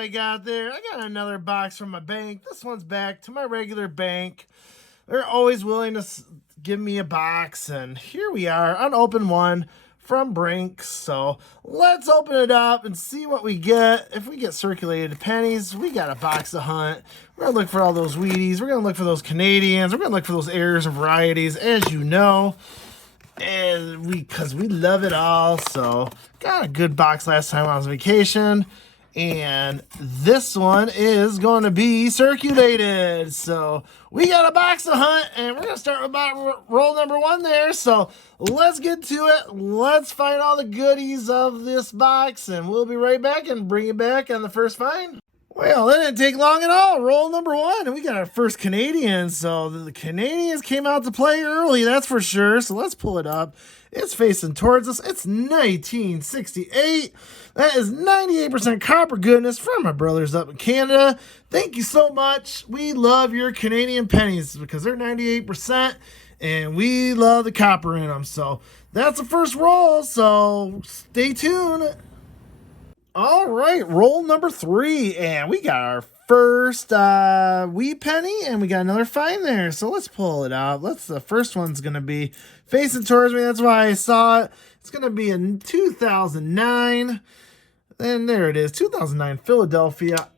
I got there. I got another box from my bank. This one's back to my regular bank. They're always willing to give me a box, and here we are, unopened one from Brinks. So let's open it up and see what we get. If we get circulated pennies, we got a box to hunt. We're gonna look for all those Wheaties. We're gonna look for those Canadians. We're gonna look for those errors and varieties, as you know. And because we love it all. So got a good box last time I was on vacation, and this one is going to be circulated. So we got a box to hunt, and we're gonna start with roll number one there. So let's get to it. Let's find all the goodies of this box, and we'll be right back and bring it back on the first find. Well, that didn't take long at all. Roll number one, and we got our first Canadian. So the Canadians came out to play early, that's for sure. So let's pull it up. It's facing towards us. It's 1968. That is 98% copper goodness from my brothers up in Canada. Thank you so much. We love your Canadian pennies because they're 98%, and we love the copper in them. So that's the first roll, so stay tuned. All right, roll number three, and we got our first wheat penny, and we got another find there. So let's pull it out. The first one's gonna be facing towards me. That's why I saw it. It's gonna be in 2009, and there it is, 2009 Philadelphia.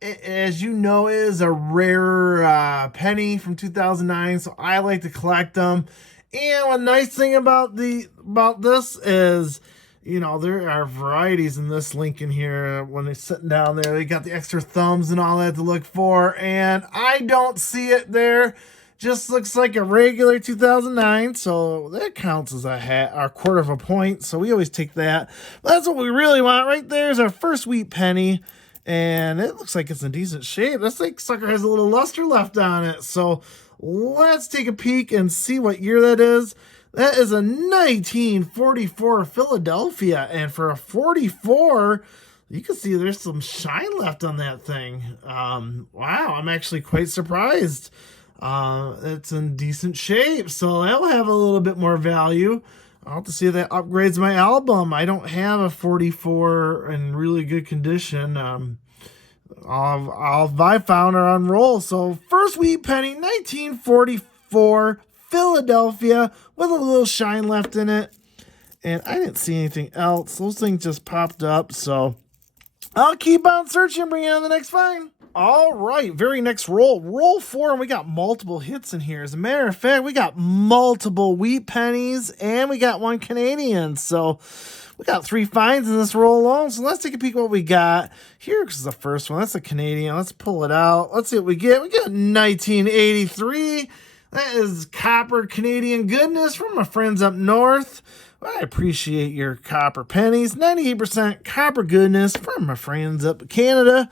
As you know, is a rare penny from 2009, so I like to collect them. And one nice thing about this is, you know, there are varieties in this Lincoln here. When they're sitting down there, they got the extra thumbs and all that to look for, and I don't see it there. Just looks like a regular 2009, so that counts as a quarter of a point, so we always take that. But that's what we really want. Right there is our first wheat penny, and it looks like it's in decent shape. This like sucker has a little luster left on it, so let's take a peek and see what year that is. That is a 1944 Philadelphia, and for a 44, you can see there's some shine left on that thing. Wow, I'm actually quite surprised. It's in decent shape, so that'll have a little bit more value. I'll have to see if that upgrades my album. I don't have a 44 in really good condition. I found her on roll. So first wheat penny, 1944 Philadelphia, with a little shine left in it. And I didn't see anything else. Those things just popped up. So I'll keep on searching and bring you on the next find. All right, very next roll. Roll four, and we got multiple hits in here. As a matter of fact, we got multiple wheat pennies, and we got one Canadian. So we got three finds in this roll alone. So let's take a peek at what we got. Here's the first one. That's a Canadian. Let's pull it out. Let's see what we get. We got 1983. That is copper Canadian goodness from my friends up north. I appreciate your copper pennies. 98% copper goodness from my friends up in Canada.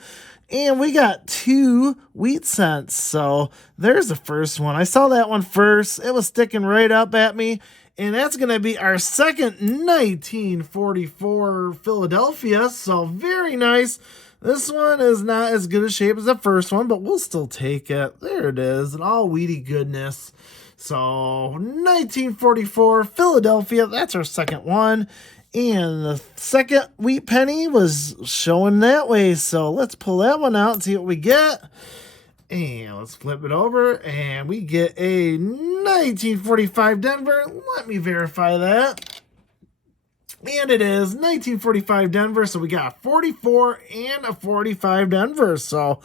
And we got two wheat cents. So there's the first one. I saw that one first. It was sticking right up at me. And that's going to be our second 1944 Philadelphia. So very nice. This one is not as good a shape as the first one, but we'll still take it. There it is, an all wheaty goodness. So 1944 Philadelphia, that's our second one. And the second wheat penny was showing that way. So let's pull that one out and see what we get. And let's flip it over, and we get a 1945 Denver. Let me verify that. And it is 1945 Denver, so we got a 44 and a 45 Denver. So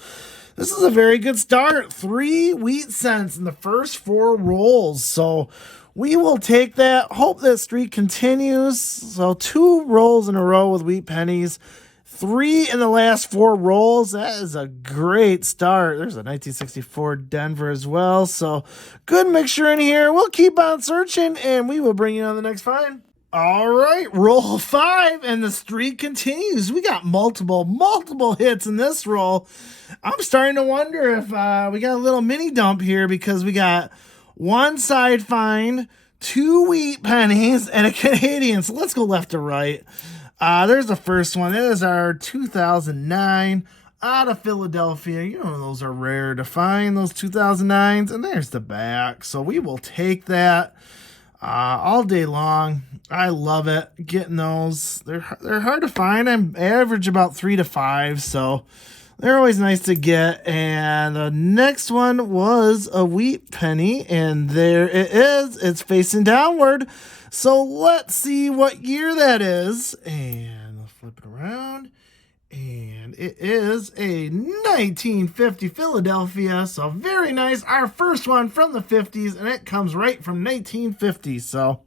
this is a very good start. 3 wheat cents in the first 4 rolls. So we will take that. Hope that streak continues. So 2 rolls in a row with wheat pennies. 3 in the last 4 rolls. That is a great start. There's a 1964 Denver as well. So good mixture in here. We'll keep on searching, and we will bring you on the next find. All right, roll 5, and the streak continues. We got multiple hits in this roll. I'm starting to wonder if we got a little mini dump here, because we got one side find, 2 wheat pennies, and a Canadian. So let's go left to right. There's the first one. It is our 2009 out of Philadelphia. You know, those are rare to find, those 2009s. And there's the back. So we will take that. all day long. I love it getting those. They're hard to find. I'm average about 3 to 5, so they're always nice to get. And the next one was a wheat penny, and there it is. It's facing downward. So let's see what year that is. And let's flip it around. And it is a 1950 Philadelphia. So very nice. Our first one from the 50s, and it comes right from 1950. So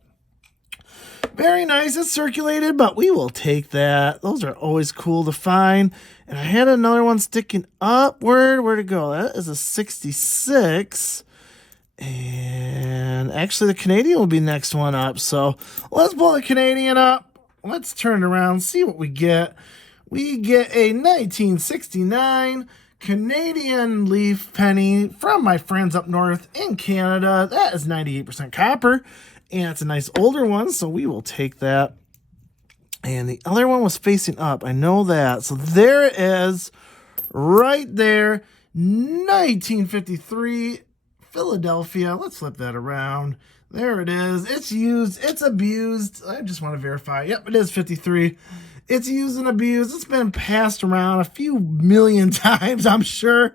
very nice. It's circulated, but we will take that. Those are always cool to find. And I had another one sticking upward. Where'd it go? That is a 66. And actually, the Canadian will be next one up. So let's pull the Canadian up. Let's turn it around, see what we get. We get a 1969 Canadian leaf penny from my friends up north in Canada. That is 98% copper, and it's a nice older one, so we will take that. And the other one was facing up. I know that. So there it is, right there, 1953 Philadelphia. Let's flip that around. There it is. It's used. It's abused. I just want to verify. Yep, it is 53. It's used and abused. It's been passed around a few million times, I'm sure.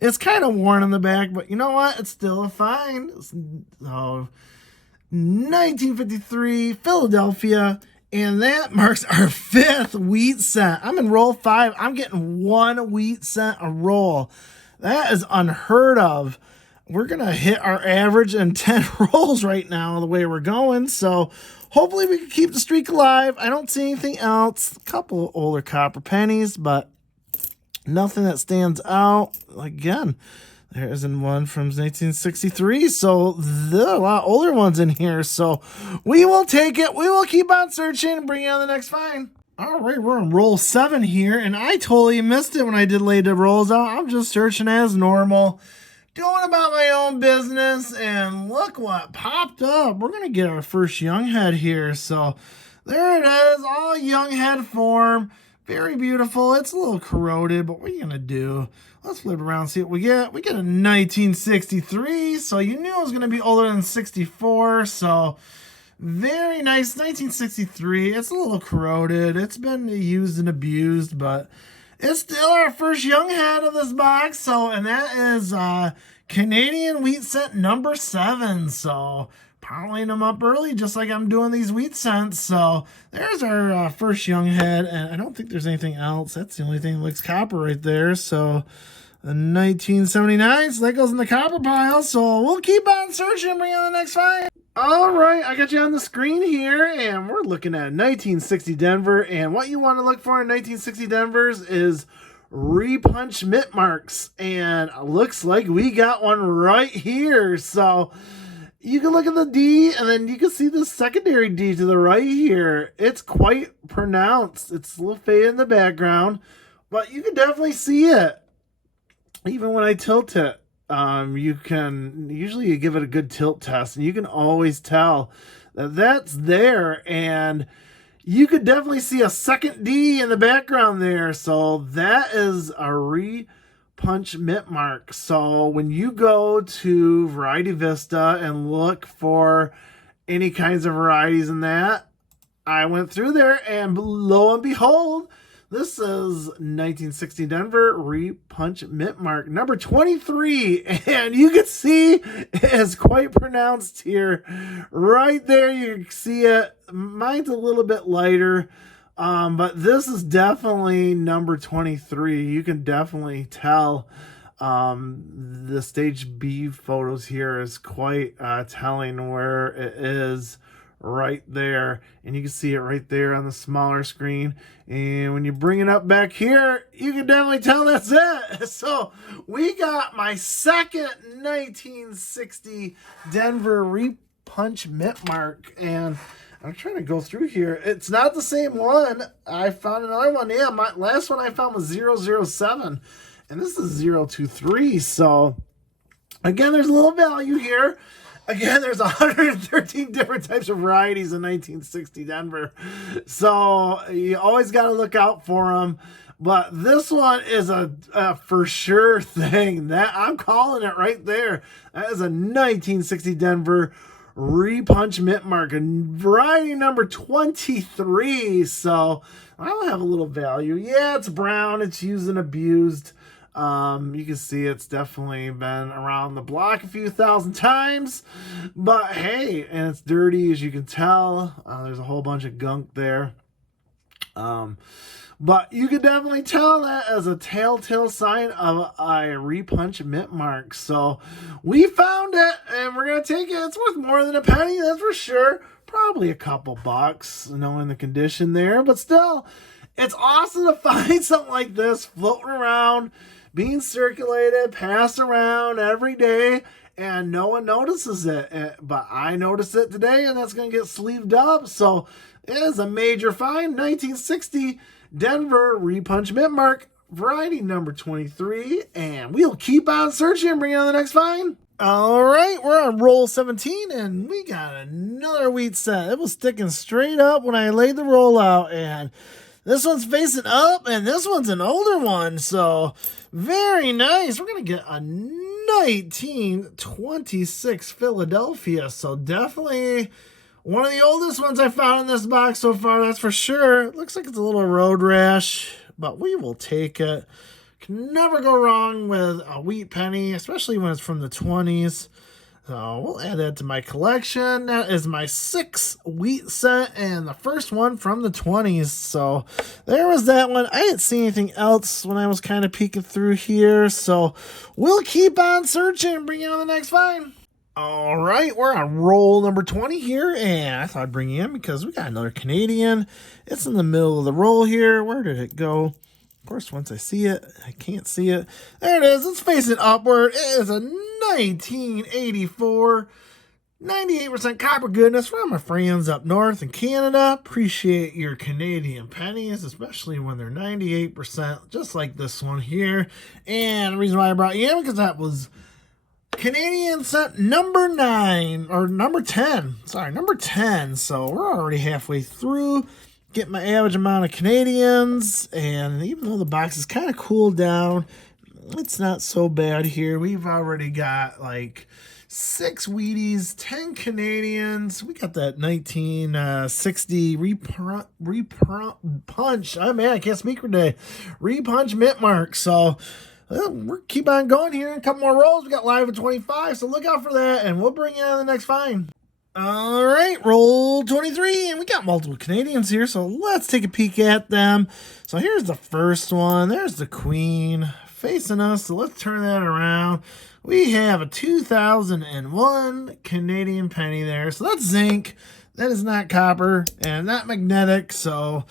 It's kind of worn on the back, but you know what? It's still a find. So, 1953 Philadelphia, and that marks our 5th wheat cent. I'm in roll 5. I'm getting 1 wheat cent a roll. That is unheard of. We're going to hit our average in 10 rolls right now the way we're going. So hopefully we can keep the streak alive. I don't see anything else. A couple of older copper pennies, but nothing that stands out. Again, there isn't one from 1963. So there are a lot older ones in here. So we will take it. We will keep on searching and bring you on the next find. All right, we're on roll 7 here, and I totally missed it when I did lay the rolls out. I'm just searching as normal, doing about my own business, and look what popped up. We're going to get our first young head here. So there it is, all young head form. Very beautiful. It's a little corroded, but what are you going to do? Let's flip it around and see what we get. We get a 1963, so you knew it was going to be older than 64, so very nice. 1963. It's a little corroded. It's been used and abused, but it's still our first young head of this box. So, and that is Canadian wheat cent number 7. So, piling them up early, just like I'm doing these wheat cents. So, there's our first young head, and I don't think there's anything else. That's the only thing that looks copper right there. So, 1979. So that goes in the copper pile. So we'll keep on searching and bring on the next find. All right, I got you on the screen here, and we're looking at 1960 Denver. And what you want to look for in 1960 Denver's is repunch mint marks. And looks like we got one right here. So you can look at the D, and then you can see the secondary D to the right here. It's quite pronounced. It's a little faded in the background, but you can definitely see it. Even when I tilt it, you give it a good tilt test, and you can always tell that that's there, and you could definitely see a second D in the background there. So that is a repunch mint mark. So when you go to Variety Vista and look for any kinds of varieties in that, I went through there, and lo and behold, this is 1960 Denver repunch mint mark number 23, and you can see it's quite pronounced here. Right there, you can see it. Mine's a little bit lighter, but this is definitely number 23. You can definitely tell. The stage B photos here is quite telling where it is. Right there, and you can see it right there on the smaller screen, and when you bring it up back here, you can definitely tell that's it. So we got my second 1960 Denver repunch mint mark, and I'm trying to go through here. It's not the same one. I found another one. Yeah, my last one I found was 007, and this is 023. So again, there's a little value here. Again, there's 113 different types of varieties in 1960 Denver. So you always got to look out for them. But this one is a for sure thing. That I'm calling it right there. That is a 1960 Denver Repunch Mint Mark, variety number 23. So I'll have a little value. Yeah, it's brown. It's used and abused. You can see it's definitely been around the block a few thousand times. But hey, and it's dirty, as you can tell. There's a whole bunch of gunk there. But you can definitely tell that as a telltale sign of a repunch mint mark. So we found it, and we're going to take it. It's worth more than a penny, that's for sure. Probably a couple bucks, knowing the condition there. But still, it's awesome to find something like this floating around, being circulated, passed around every day, and no one notices it. But I noticed it today, and that's going to get sleeved up. So it is a major find. 1960 Denver Repunch Mint Mark, variety number 23. And we'll keep on searching and bring on the next find. All right, we're on roll 17, and we got another wheat set. It was sticking straight up when I laid the roll out, and this one's facing up, and this one's an older one, so very nice. We're going to get a 1926 Philadelphia, so definitely one of the oldest ones I found in this box so far, that's for sure. It looks like it's a little road rash, but we will take it. Can never go wrong with a wheat penny, especially when it's from the 20s. So we'll add that to my collection. That is my 6th wheat set and the first one from the 20s. So there was that one. I didn't see anything else when I was kind of peeking through here. So we'll keep on searching and bring you on the next find. All right, we're on roll number 20 here, and I thought I'd bring you in because we got another Canadian. It's in the middle of the roll here. Where did it go? Of course, once I see it, I can't see it. There it is. It's facing upward. It is a 1984 98% copper goodness from my friends up north in Canada. Appreciate your Canadian pennies, especially when they're 98%, just like this one here. And the reason why I brought you in, because that was Canadian set number 9, or number 10. Sorry, number 10. So we're already halfway through. Get my average amount of Canadians, and even though the box is kind of cooled down, it's not so bad here. We've already got like 6 Wheaties, 10 Canadians. We got that 1960 Repunch. Oh man, I can't speak today. Repunch Mint Mark. So we're keep on going here. A couple more rolls. We got live at 25, so look out for that, and we'll bring you on the next find. All right, roll 23, and we got multiple Canadians here, so let's take a peek at them. So here's the first one. There's the Queen facing us, so let's turn that around. We have a 2001 Canadian penny there, so that's zinc. That is not copper and not magnetic, so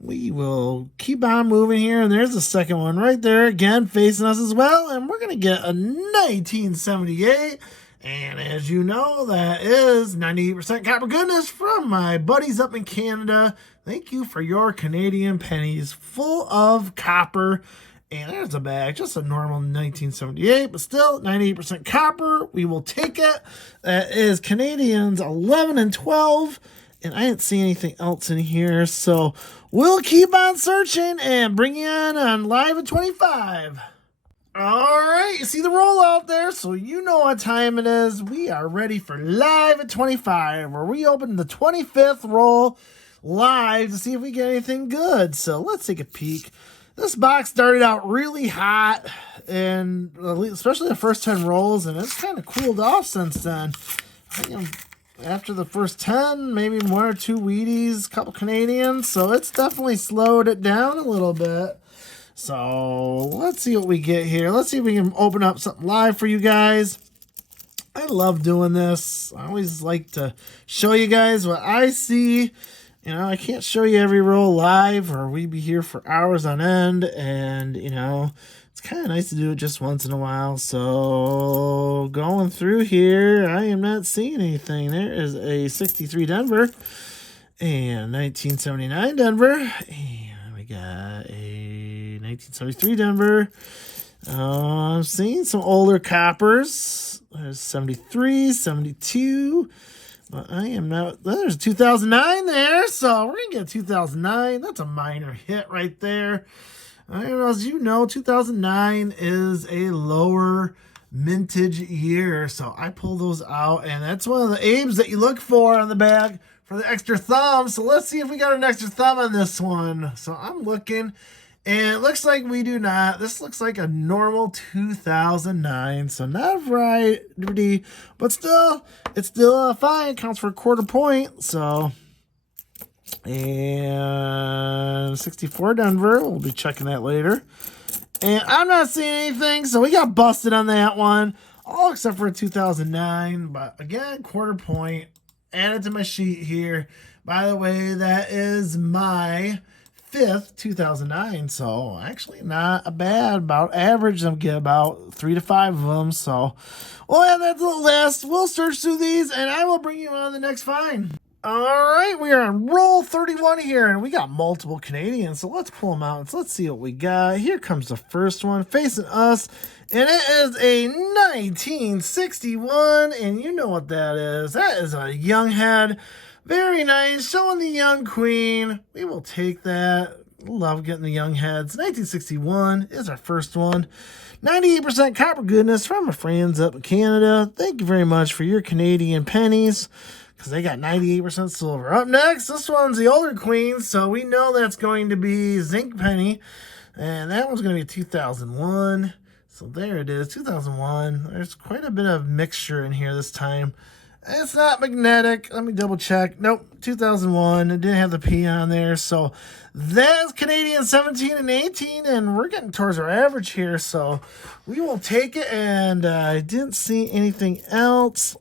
we will keep on moving here. And there's the second one right there, again, facing us as well, and we're going to get a 1978. And as you know, that is 98% copper goodness from my buddies up in Canada. Thank you for your Canadian pennies full of copper. And there's a bag, just a normal 1978, but still 98% copper. We will take it. That is Canadians 11 and 12. And I didn't see anything else in here. So we'll keep on searching and bring you on live at 25. All right, you see the roll out there, so you know what time it is. We are ready for live at 25, where we open the 25th roll live to see if we get anything good. So let's take a peek. This box started out really hot, and especially the first 10 rolls, and it's kind of cooled off since then. I think after the first 10, maybe 1 or 2 Wheaties, a couple Canadians, so it's definitely slowed it down a little bit. So let's see what we get here. Let's see if we can open up something live for you guys. I love doing this. I always like to show you guys what I see. You know, I can't show you every roll live, or we'd be here for hours on end. And, you know, it's kind of nice to do it just once in a while. So going through here, I am not seeing anything. There is a 63 Denver and 1979 Denver. And we got a 1973 Denver. I'm seeing some older coppers. There's 73, 72. But I am not. There's 2009 there. So we're going to get 2009. That's a minor hit right there. I don't know, as you know, 2009 is a lower mintage year. So I pull those out, and that's one of the Abes that you look for on the bag for the extra thumb. So let's see if we got an extra thumb on this one. So I'm looking, and it looks like we do not. This looks like a normal 2009. So not a variety, but still, it's still fine. It counts for a quarter point. So, and 64 Denver. We'll be checking that later. And I'm not seeing anything, so we got busted on that one. All except for a 2009. But again, quarter point. Added to my sheet here. By the way, that is my 5th 2009. So actually not a bad. About average. I'm getting about 3 to 5 of them. So we'll add that to the list. We'll search through these, and I will bring you on the next find. All right, we are on roll 31 here, and we got multiple Canadians, so let's pull them out. So let's see what we got. Here comes the first one facing us, and it is a 1961, and you know what that is. That is a young head. Very nice, showing the young queen. We will take that. Love getting the young heads. 1961 is our first one. 98% copper goodness from our friends up in Canada. Thank you very much for your Canadian pennies, because they got 98% silver. Up next, this one's the older queen, so we know that's going to be zinc penny, and that one's going to be 2001. So there it is, 2001. There's quite a bit of mixture in here this time. It's not magnetic. Let me double check. Nope, 2001. It didn't have the P on there. So that's Canadian 17 and 18, and we're getting towards our average here. So we will take it, and I didn't see anything else.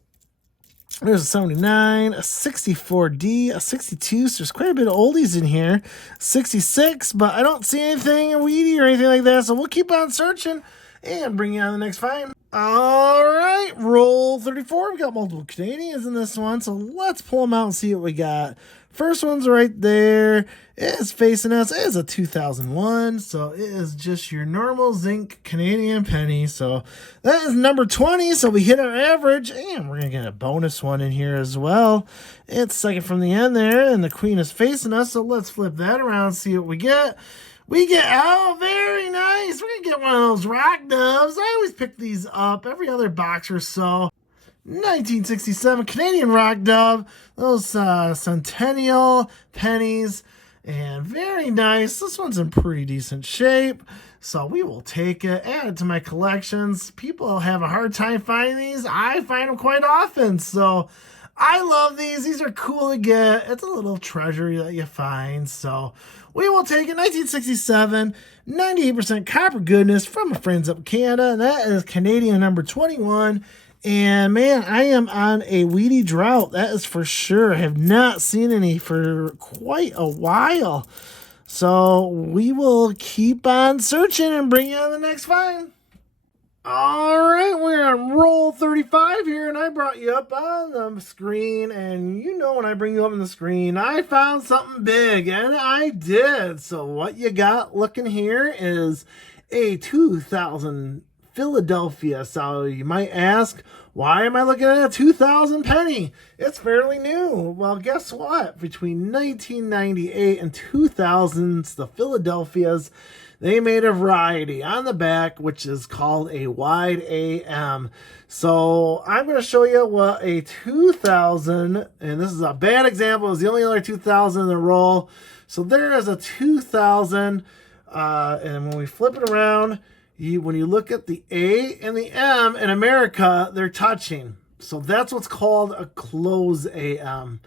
There's a 79, a 64D, a 62, so there's quite a bit of oldies in here. 66, but I don't see anything weedy or anything like that, so we'll keep on searching and bring you on the next find. All right, roll 34. We got multiple Canadians in this one, so let's pull them out and see what we got. First one's right there. It is facing us. It is a 2001, so it is just your normal zinc Canadian penny. So that is number 20, so we hit our average, and we're going to get a bonus one in here as well. It's second from the end there, and the queen is facing us, so let's flip that around and see what we get. We get, oh, very nice. We're going to get one of those rock doves. I always pick these up every other box or so. 1967 Canadian rock dove. Those centennial pennies. And very nice. This one's in pretty decent shape, so we will take it, add it to my collections. People have a hard time finding these. I find them quite often, so I love these. These are cool to get. It's a little treasure that you find, so we will take it. 1967, 98% copper goodness from my friends up in Canada, and that is Canadian number 21. And man, I am on a weedy drought. That is for sure. I have not seen any for quite a while. So we will keep on searching and bring you on the next find. All right, we're on roll 35 here, and I brought you up on the screen. And you know when I bring you up on the screen, I found something big, and I did. So what you got looking here is a 2000 Philadelphia. So you might ask, why am I looking at a 2000 penny? It's fairly new. Well, guess what? Between 1998 and 2000s, the Philadelphias, they made a variety on the back, which is called a wide AM. So I'm going to show you what a 2000, and this is a bad example, it's the only other 2000 in the roll. So there is a 2000, and when we flip it around, when you look at the A and the M in America, they're touching. So that's what's called a close AM.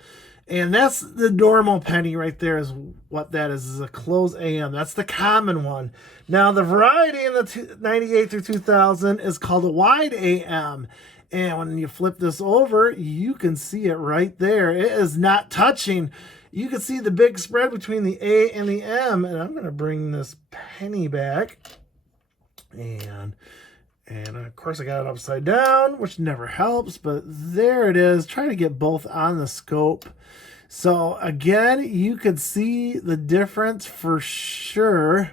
And that's the normal penny right there is what that is a close AM. That's the common one. Now, the variety in the 98 through 2000 is called a wide AM. And when you flip this over, you can see it right there. It is not touching. You can see the big spread between the A and the M. And I'm going to bring this penny back. And of course I got it upside down, which never helps, but there it is. Try to get both on the scope. So again, you could see the difference for sure.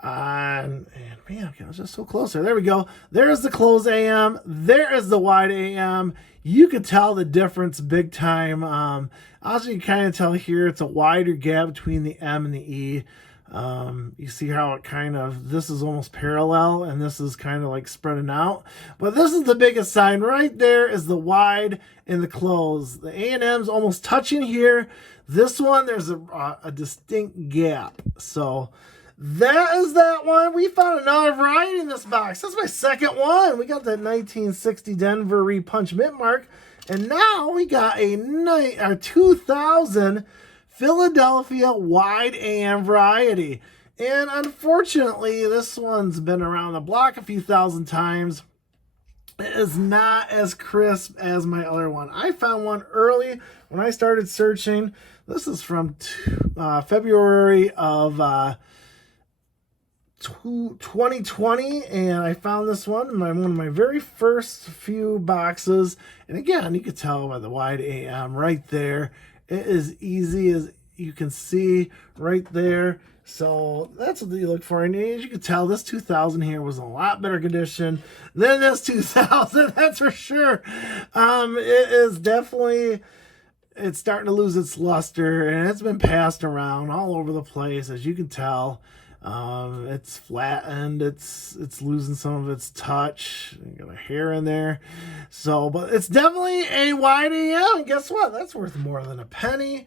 And man, I was just so close there. There we go. There's the close AM. There is the wide AM. You could tell the difference big time. Also, you kind of tell here it's a wider gap between the M and the E. You see how it kind of, this is almost parallel and this is kind of like spreading out. But this is the biggest sign right there, is the wide and the close. The A&M's almost touching here. This one, there's a distinct gap. So that is that one. We found another variety in this box. That's my second one. We got that 1960 Denver Repunch mint mark. And now we got a 2000 Philadelphia wide AM variety. And unfortunately, this one's been around the block a few thousand times. It is not as crisp as my other one. I found one early when I started searching. This is from February of 2020, and I found this one in one of my very first few boxes. And again, you could tell by the wide AM right there. It is easy as you can see right there. So that's what you look for. And as you can tell, this 2000 here was in a lot better condition than this 2000. That's for sure. It is definitely, it's starting to lose its luster, and it's been passed around all over the place, as you can tell. It's flattened, it's losing some of its touch. Got a hair in there. So, but it's definitely a wide AM, and guess what? That's worth more than a penny.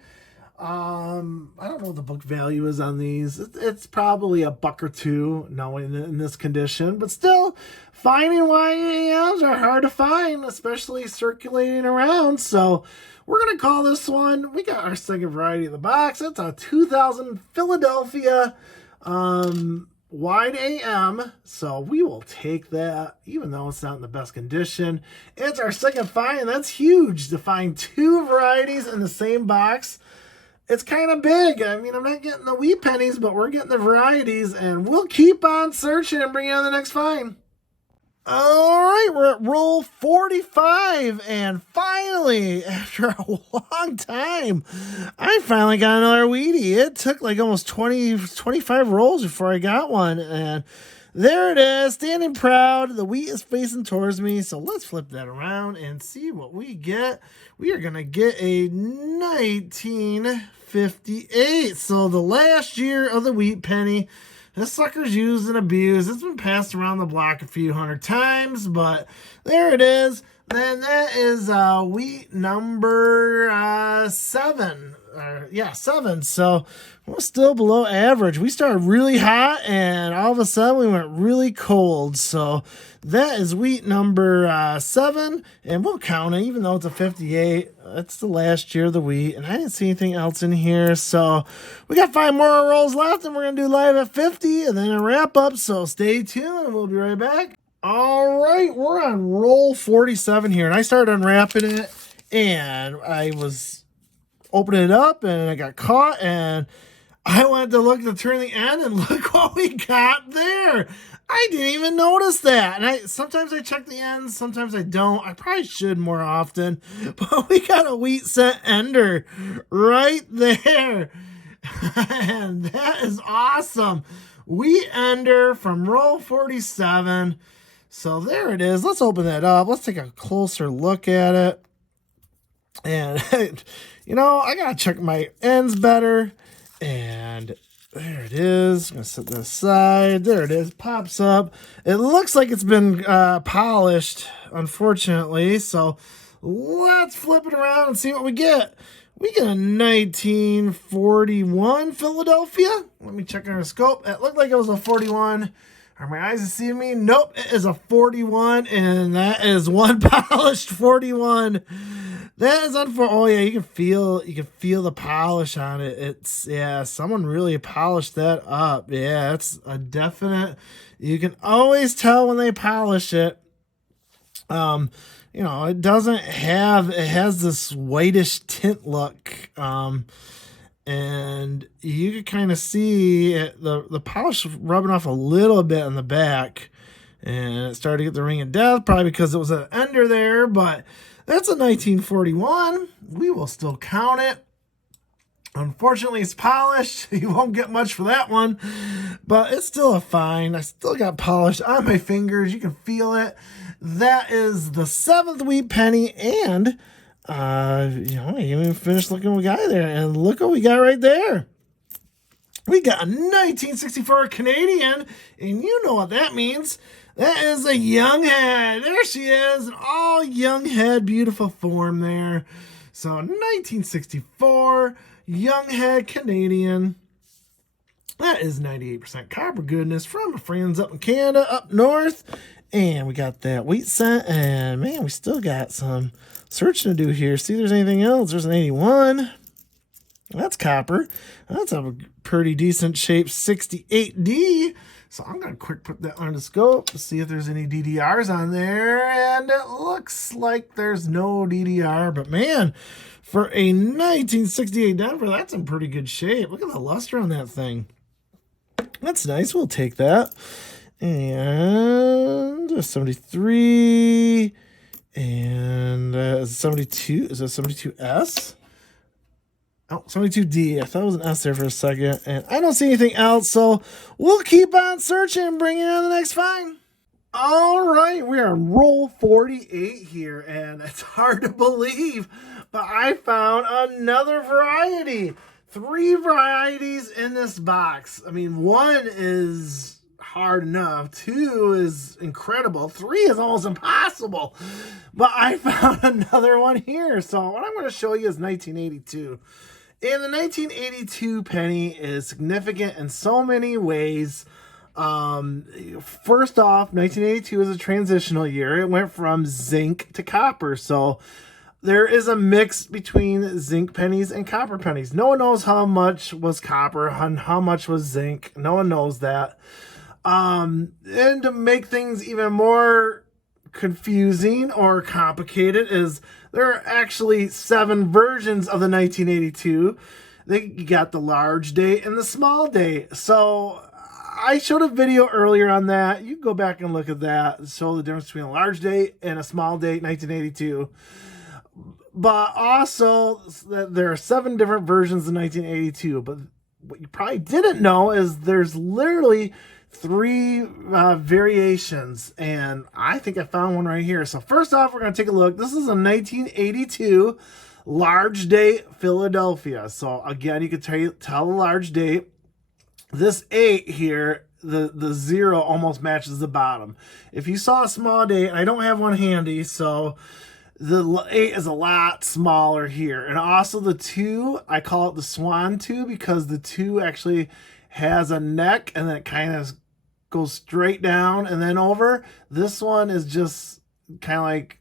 I don't know what the book value is on these. It's probably a buck or two, knowing in this condition, but still, finding YAMs are hard to find, especially circulating around. So we're going to call this one, we got our second variety of the box. It's a 2000 Philadelphia wide AM, so we will take that, even though it's not in the best condition. It's our second find, and that's huge to find two varieties in the same box. It's kind of big. I mean, I'm not getting the wheat pennies, but we're getting the varieties, and we'll keep on searching and bring you on the next find. All right, we're at roll 45, and finally, after a long time, I finally got another Wheatie. It took like almost 25 rolls before I got one, and there it is, standing proud. The wheat is facing towards me, so let's flip that around and see what we get. We are going to get a 1958, so the last year of the wheat penny. This sucker's used and abused. It's been passed around the block a few hundred times, but there it is. Then that is wheat number 7. 7. So we're still below average. We started really hot, and all of a sudden we went really cold. So that is wheat number 7, and we'll count it, even though it's a 58. That's the last year of the wheat, and I didn't see anything else in here. So we got 5 more rolls left, and we're going to do live at 50, and then a wrap up. So stay tuned, and we'll be right back. All right, we're on roll 47 here, and I started unwrapping it, and I was opening it up, and I got caught, and I went to look to turn the end, and look what we got there. I didn't even notice that. And sometimes I check the ends, sometimes I don't. I probably should more often. But we got a wheat cent ender right there. And that is awesome. Wheat ender from roll 47. So there it is. Let's open that up. Let's take a closer look at it. And, you know, I got to check my ends better. And there it is. I'm going to set this aside. There it is. Pops up. It looks like it's been polished, unfortunately. So let's flip it around and see what we get. We get a 1941 Philadelphia. Let me check our scope. It looked like it was a 41. Are my eyes deceiving me? Nope, it is a 41, and that is one polished 41. That is unfortunate. Oh yeah, you can feel the polish on it. It's, yeah, someone really polished that up. Yeah, it's a definite. You can always tell when they polish it. You know, it has this whitish tint look. And you can kind of see the polish rubbing off a little bit on the back, and it started to get the ring of death, probably because it was an ender there, but that's a 1941. We will still count it. Unfortunately, it's polished. You won't get much for that one, but it's still a fine. I still got polish on my fingers. You can feel it. That is the 7th wheat penny, and you know, I even finished looking what we got there, and look what we got right there. We got a 1964 Canadian, and you know what that means. That is a young head. There she is, an all young head, beautiful form there. So 1964 young head Canadian. That is 98% copper goodness from my friends up in Canada, up north. And we got that wheat scent, and man, we still got some searching to do here. See if there's anything else. There's an 81. That's copper. That's a pretty decent shape 68D. So I'm going to quick put that on the scope to see if there's any DDRs on there. And it looks like there's no DDR. But man, for a 1968 Denver, that's in pretty good shape. Look at the luster on that thing. That's nice. We'll take that. And a 73. And 72. Is that 72S? Oh, 72D. I thought it was an S there for a second. And I don't see anything else, so we'll keep on searching and bring it on the next find. All right, we are on roll 48 here, and it's hard to believe, but I found another variety. 3 varieties in this box. I mean, 1 is hard enough. 2 is incredible. 3 is almost impossible. But I found another one here. So what I'm going to show you is 1982. And the 1982 penny is significant in so many ways. First off, 1982 is a transitional year. It went from zinc to copper. So there is a mix between zinc pennies and copper pennies. No one knows how much was copper and how much was zinc. No one knows that. And to make things even more confusing or complicated is there are actually 7 versions of the 1982. You got the large date and the small date. So I showed a video earlier on that. You can go back and look at that. Show the difference between a large date and a small date, 1982. But also, there are 7 different versions of 1982. But what you probably didn't know is there's literally 3 variations, and I think I found one right here. So first off, we're going to take a look. This is a 1982 large date Philadelphia. So again, you can tell the large date. This 8 here, the 0 almost matches the bottom. If you saw a small date, I don't have one handy, so the 8 is a lot smaller here. And also the 2, I call it the Swan 2 because the 2 actually has a neck and then it kind of goes straight down and then over. This one is just kind of like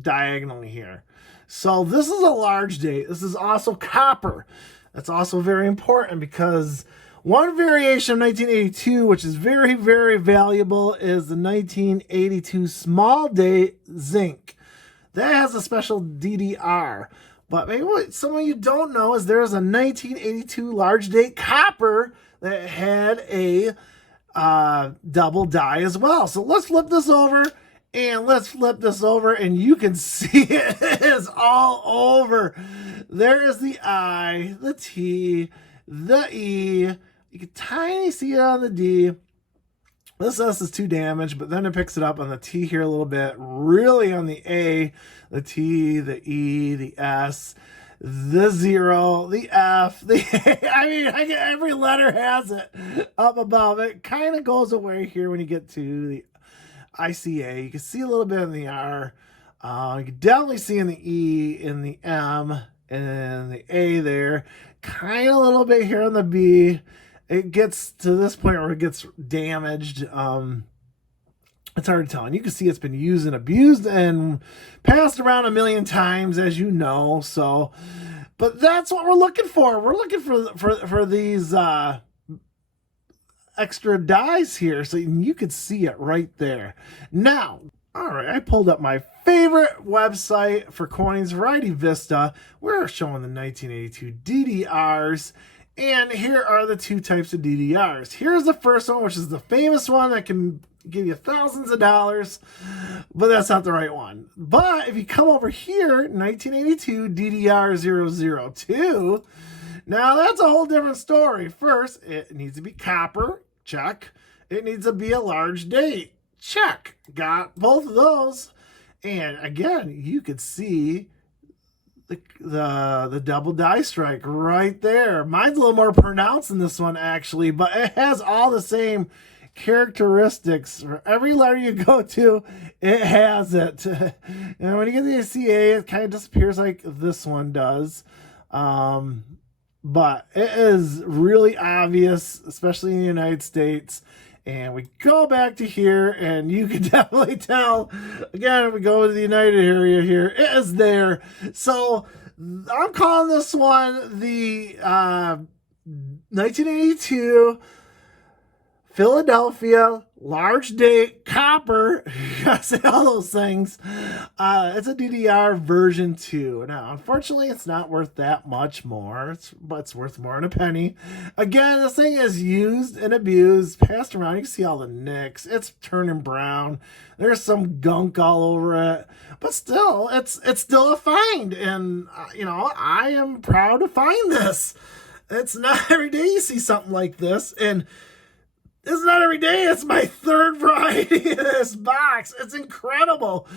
diagonally here. So this is a large date. This is also copper. That's also very important because one variation of 1982, which is very, very valuable, is the 1982 small date zinc. That has a special DDR. But maybe what some of you don't know is there is a 1982 large date copper that had a double die as well. So let's flip this over, and you can see it is all over. There is the I, the T, the E. You can tiny see it on the D. This S is 2 damage, but then it picks it up on the T here a little bit. Really on the A, the T, the E, the S, the 0, the F, the A. I mean, every letter has it up above. It kind of goes away here when you get to the ICA. You can see a little bit in the R. You can definitely see in the E, in the M, and the A there. Kind of a little bit here on the B. It gets to this point where it gets damaged. It's hard to tell. And you can see it's been used and abused and passed around a million times, as you know. So, but that's what we're looking for. We're looking for these extra dies here, so you can see it right there. Now, all right, I pulled up my favorite website for coins, Variety Vista. We're showing the 1982 DDRs. And here are the 2 types of DDRs. Here's the first one, which is the famous one that can give you thousands of dollars, but that's not the right one. But if you come over here, 1982 DDR002, now that's a whole different story. First, it needs to be copper, check. It needs to be a large date, check. Got both of those. And again, you could see the double die strike right there. Mine's a little more pronounced than this one actually, but it has all the same characteristics. For every letter you go to, it has it. And when you get the CA, it kind of disappears like this one does. But it is really obvious, especially in the United States. And we go back to here, and you can definitely tell. Again, we go to the United area here. It is there. So I'm calling this one the 1982 Philadelphia large date copper. You gotta say all those things. It's a DDR version 2. Now, unfortunately, it's not worth that much more, but it's worth more than a penny. Again, this thing is used and abused, passed around. You can see all the nicks. It's turning brown. There's some gunk all over it, but still, it's still a find. And I am proud to find this. It's not every day you see something like this, and it's not every day. It's my third variety in this box. It's incredible.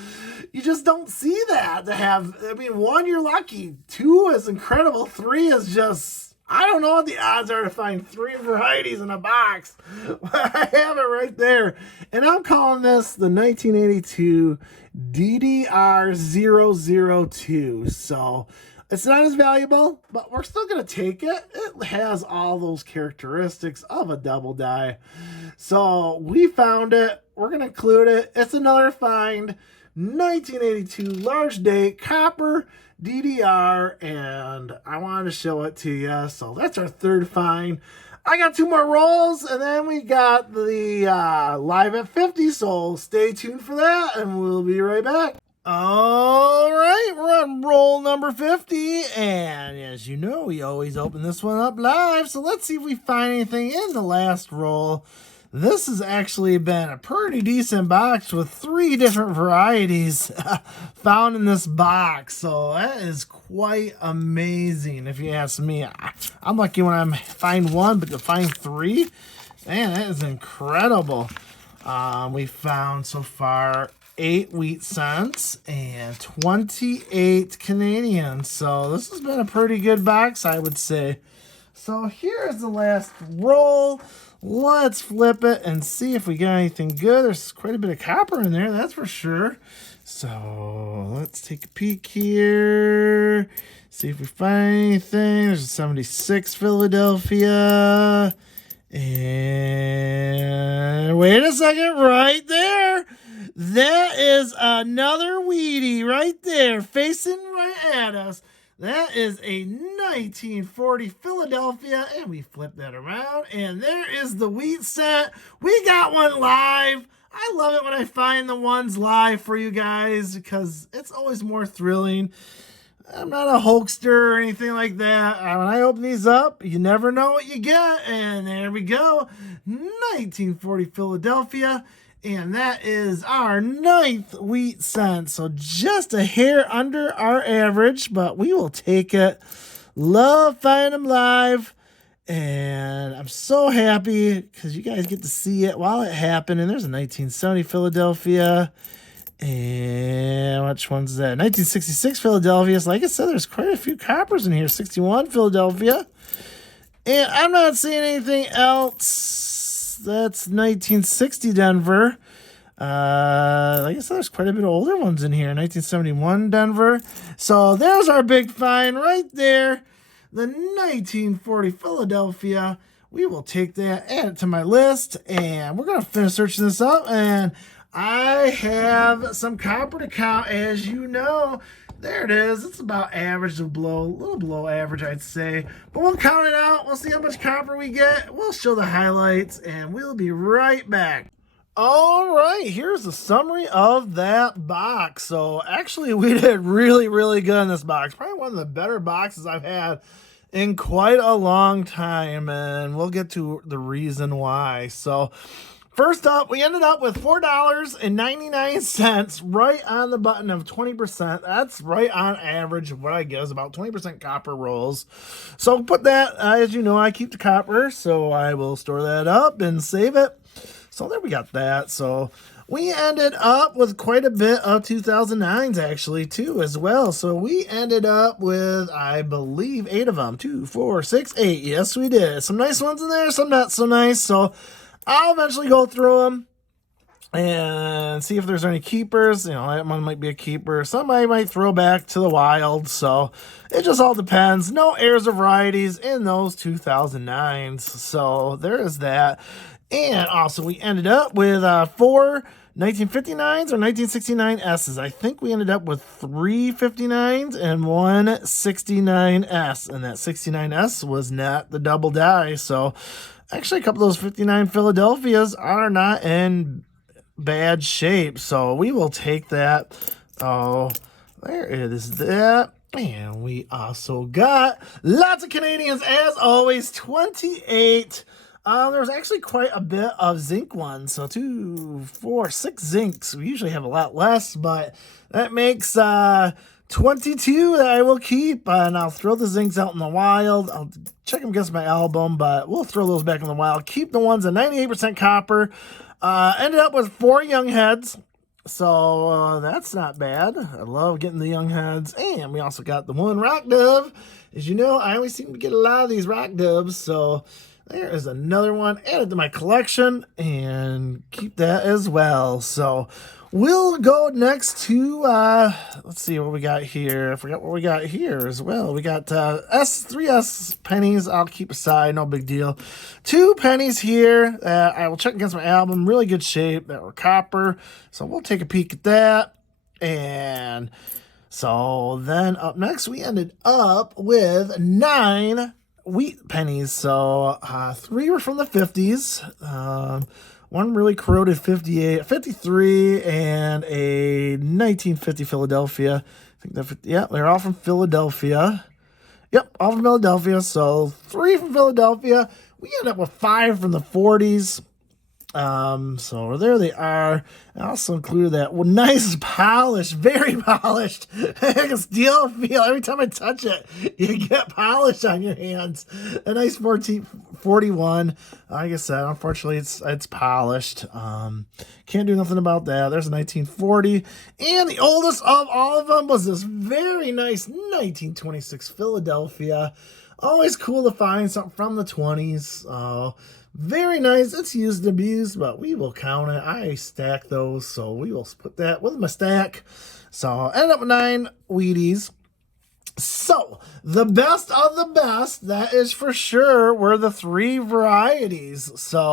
You just don't see that to have. I mean, 1, you're lucky. 2 is incredible. 3 is just, I don't know what the odds are to find 3 varieties in a box. I have it right there. And I'm calling this the 1982 DDR002. So it's not as valuable, but we're still going to take it. It has all those characteristics of a double die. So we found it. We're going to include it. It's another find. 1982 large date copper DDR. And I wanted to show it to you. So that's our third find. I got 2 more rolls, and then we got the live at 50. So stay tuned for that, and we'll be right back. All right, we're on roll number 50, and as you know, we always open this one up live, so let's see if we find anything in the last roll. This has actually been a pretty decent box with 3 different varieties found in this box, so that is quite amazing if you ask me. I'm lucky when I find 1, but to find 3, man, that is incredible. We found so far 8 wheat cents and 28 Canadian. So this has been a pretty good box, I would say. So here's the last roll. Let's flip it and see if we got anything good. There's quite a bit of copper in there, that's for sure. So let's take a peek here. See if we find anything. There's a 76 Philadelphia. And wait a second, right there. That is another Wheatie right there, facing right at us. That is a 1940 Philadelphia, and we flip that around, and there is the wheat set. We got one live. I love it when I find the ones live for you guys because it's always more thrilling. I'm not a hoaxer or anything like that. When I open these up, you never know what you get, and there we go. 1940 Philadelphia. And that is our 9th wheat cent. So just a hair under our average, but we will take it. Love finding them live. And I'm so happy because you guys get to see it while it happened. And there's a 1970 Philadelphia. And which one's that? 1966 Philadelphia. So like I said, there's quite a few coppers in here. 61 Philadelphia. And I'm not seeing anything else. That's 1960 Denver. Like I said, there's quite a bit of older ones in here. 1971 Denver. So there's our big find right there. The 1940 Philadelphia. We will take that, add it to my list, and we're going to finish searching this up. And I have some copper to count, as you know. There it is. It's about average to below, a little below average, I'd say. But we'll count it out. We'll see how much copper we get. We'll show the highlights, and we'll be right back. All right, here's the summary of that box. So actually, we did really, really good in this box. Probably one of the better boxes I've had in quite a long time, and we'll get to the reason why. So first up, we ended up with $4.99 right on the button of 20%. That's right on average of what I get is about 20% copper rolls. So put that, as you know, I keep the copper, so I will store that up and save it. So there we got that. So we ended up with quite a bit of 2009s actually too as well. So we ended up with, I believe, 8 of them. 2, 4, 6, 8. Yes, we did. Some nice ones in there, some not so nice. So I'll eventually go through them and see if there's any keepers. You know, that one might be a keeper. Somebody might throw back to the wild. So it just all depends. No heirs or varieties in those 2009s. So there is that. And also we ended up with 4 1959s or 1969 S's. I think we ended up with 3 59s and 1 69S. And that 69S was not the double die. So actually a couple of those 59 Philadelphias are not in bad shape, so we will take that. Oh, there it is, that. And we also got lots of Canadians as always. 28. There's actually quite a bit of zinc ones, so 2, 4, 6 zincs. We usually have a lot less, but that makes 22 that I will keep, and I'll throw the zincs out in the wild. I'll check them against my album, but we'll throw those back in the wild. Keep the ones at 98% copper. Ended up with 4 young heads, so that's not bad. I love getting the young heads. And we also got the 1 rock dove. As you know, I always seem to get a lot of these rock doves, so there is another one added to my collection, and keep that as well. So we'll go next to, let's see what we got here. I forgot what we got here as well. We got 3S pennies. I'll keep aside, no big deal. 2 pennies here. I will check against my album. Really good shape. That were copper. So we'll take a peek at that. And so then up next, we ended up with 9 wheat pennies. So 3 were from the 50s. 1 really corroded 58, 53, and a 1950 Philadelphia. I think that, yeah, they're all from Philadelphia. Yep, all from Philadelphia. So 3 from Philadelphia. We end up with 5 from the 40s. So there they are. I also included that nice polished, very polished. I can still feel every time I touch it, you get polish on your hands. A nice 41. Like I said, unfortunately, it's polished. Can't do nothing about that. There's a 1940, and the oldest of all of them was this very nice 1926 Philadelphia. Always cool to find something from the 20s. Very nice. It's used and abused, but we will count it. I stack those, so we will put that with my stack. So I ended up with 9 Wheaties. So the best of the best, that is for sure, were the 3 varieties. So